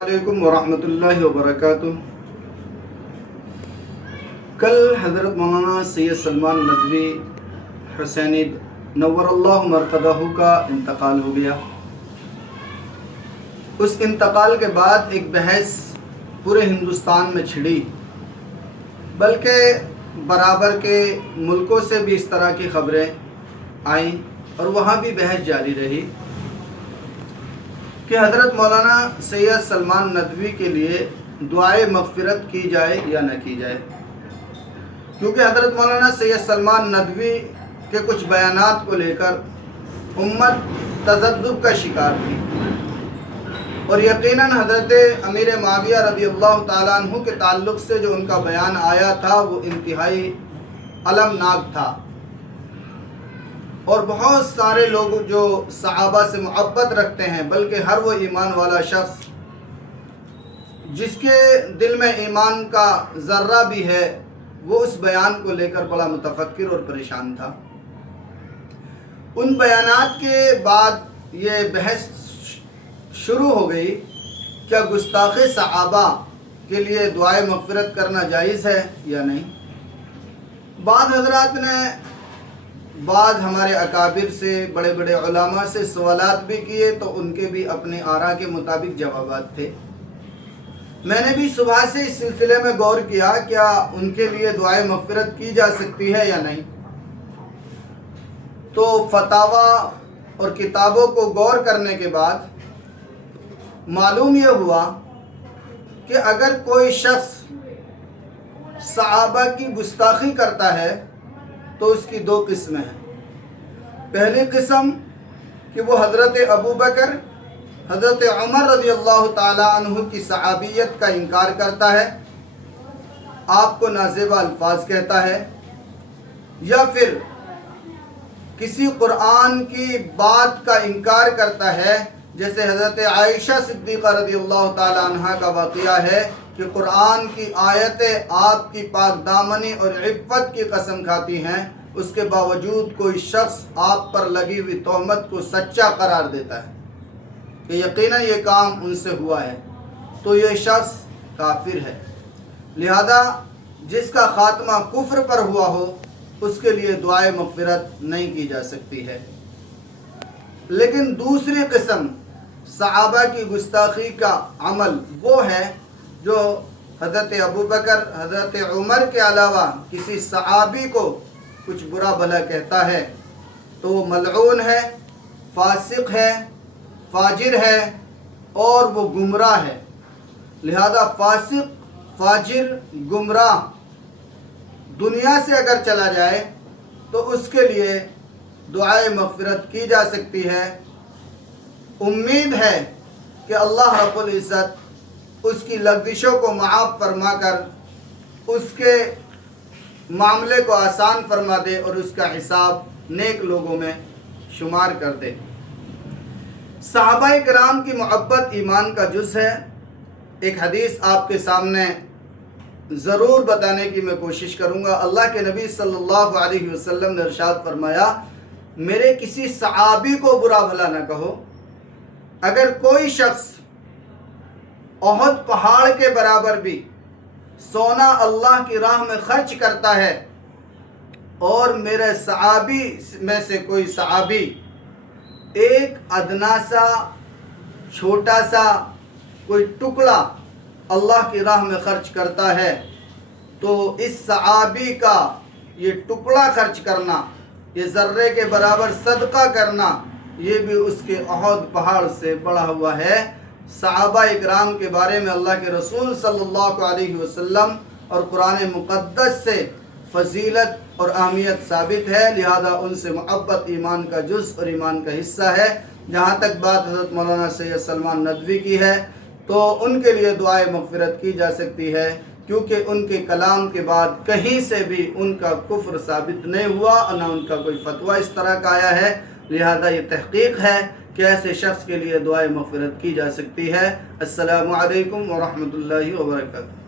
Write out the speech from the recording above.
علیکم ورحمۃ اللہ وبرکاتہ۔ کل حضرت مولانا سید سلمان ندوی حسینی نور اللہ مرقدہ کا انتقال ہو گیا۔ اس انتقال کے بعد ایک بحث پورے ہندوستان میں چھڑی، بلکہ برابر کے ملکوں سے بھی اس طرح کی خبریں آئیں اور وہاں بھی بحث جاری رہی کہ حضرت مولانا سید سلمان ندوی کے لیے دعائے مغفرت کی جائے یا نہ کی جائے، کیونکہ حضرت مولانا سید سلمان ندوی کے کچھ بیانات کو لے کر امت تذبذب کا شکار تھی، اور یقیناً حضرت امیر معاویہ رضی اللہ تعالیٰ عنہ کے تعلق سے جو ان کا بیان آیا تھا وہ انتہائی المناک تھا، اور بہت سارے لوگ جو صحابہ سے محبت رکھتے ہیں، بلکہ ہر وہ ایمان والا شخص جس کے دل میں ایمان کا ذرہ بھی ہے، وہ اس بیان کو لے کر بڑا متفکر اور پریشان تھا۔ ان بیانات کے بعد یہ بحث شروع ہو گئی، کیا گستاخ صحابہ کے لیے دعائے مغفرت کرنا جائز ہے یا نہیں؟ بعض حضرات نے بعض ہمارے اکابر سے، بڑے بڑے علماء سے سوالات بھی کیے، تو ان کے بھی اپنے آراء کے مطابق جوابات تھے۔ میں نے بھی صبح سے اس سلسلے میں غور کیا، کیا ان کے لیے دعائے مغفرت کی جا سکتی ہے یا نہیں؟ تو فتاویٰ اور کتابوں کو غور کرنے کے بعد معلوم یہ ہوا کہ اگر کوئی شخص صحابہ کی گستاخی کرتا ہے تو اس کی دو قسمیں ہیں۔ پہلی قسم کہ وہ حضرت ابو بکر، حضرت عمر رضی اللہ تعالیٰ عنہ کی صحابیت کا انکار کرتا ہے، آپ کو نازیبا الفاظ کہتا ہے، یا پھر کسی قرآن کی بات کا انکار کرتا ہے، جیسے حضرت عائشہ صدیقہ رضی اللہ تعالیٰ عنہ کا واقعہ ہے کہ قرآن کی آیتیں آپ کی پاک دامنی اور عفت کی قسم کھاتی ہیں، اس کے باوجود کوئی شخص آپ پر لگی ہوئی تہمت کو سچا قرار دیتا ہے کہ یقیناً یہ کام ان سے ہوا ہے، تو یہ شخص کافر ہے۔ لہذا جس کا خاتمہ کفر پر ہوا ہو اس کے لیے دعائے مغفرت نہیں کی جا سکتی ہے۔ لیکن دوسری قسم صحابہ کی گستاخی کا عمل وہ ہے جو حضرت ابو بکر، حضرت عمر کے علاوہ کسی صحابی کو کچھ برا بھلا کہتا ہے تو وہ ملعون ہے، فاسق ہے، فاجر ہے اور وہ گمراہ ہے۔ لہذا فاسق، فاجر، گمراہ دنیا سے اگر چلا جائے تو اس کے لیے دعائے مغفرت کی جا سکتی ہے۔ امید ہے کہ اللہ رب العزت اس کی لغزشوں کو معاف فرما کر اس کے معاملے کو آسان فرما دے اور اس کا حساب نیک لوگوں میں شمار کر دے۔ صحابہ کرام کی محبت ایمان کا جز ہے۔ ایک حدیث آپ کے سامنے ضرور بتانے کی میں کوشش کروں گا۔ اللہ کے نبی صلی اللہ علیہ وسلم نے ارشاد فرمایا، میرے کسی صحابی کو برا بھلا نہ کہو۔ اگر کوئی شخص احد پہاڑ کے برابر بھی سونا اللہ کی راہ میں خرچ کرتا ہے اور میرے صحابی میں سے کوئی صحابی ایک ادنا سا چھوٹا سا کوئی ٹکڑا اللہ کی راہ میں خرچ کرتا ہے تو اس صحابی کا یہ ٹکڑا خرچ کرنا، یہ ذرے کے برابر صدقہ کرنا، یہ بھی اس کے احد پہاڑ سے بڑھا ہوا ہے۔ صحابہ اکرام کے بارے میں اللہ کے رسول صلی اللہ علیہ وسلم اور قرآن مقدس سے فضیلت اور اہمیت ثابت ہے، لہذا ان سے محبت ایمان کا جز اور ایمان کا حصہ ہے۔ جہاں تک بات حضرت مولانا سید سلمان ندوی کی ہے تو ان کے لیے دعائے مغفرت کی جا سکتی ہے، کیونکہ ان کے کلام کے بعد کہیں سے بھی ان کا کفر ثابت نہیں ہوا اور نہ ان کا کوئی فتویٰ اس طرح کا آیا ہے۔ لہذا یہ تحقیق ہے کہ ایسے شخص کے لیے دعائے مغفرت کی جا سکتی ہے۔ السلام علیکم ورحمۃ اللہ وبرکاتہ۔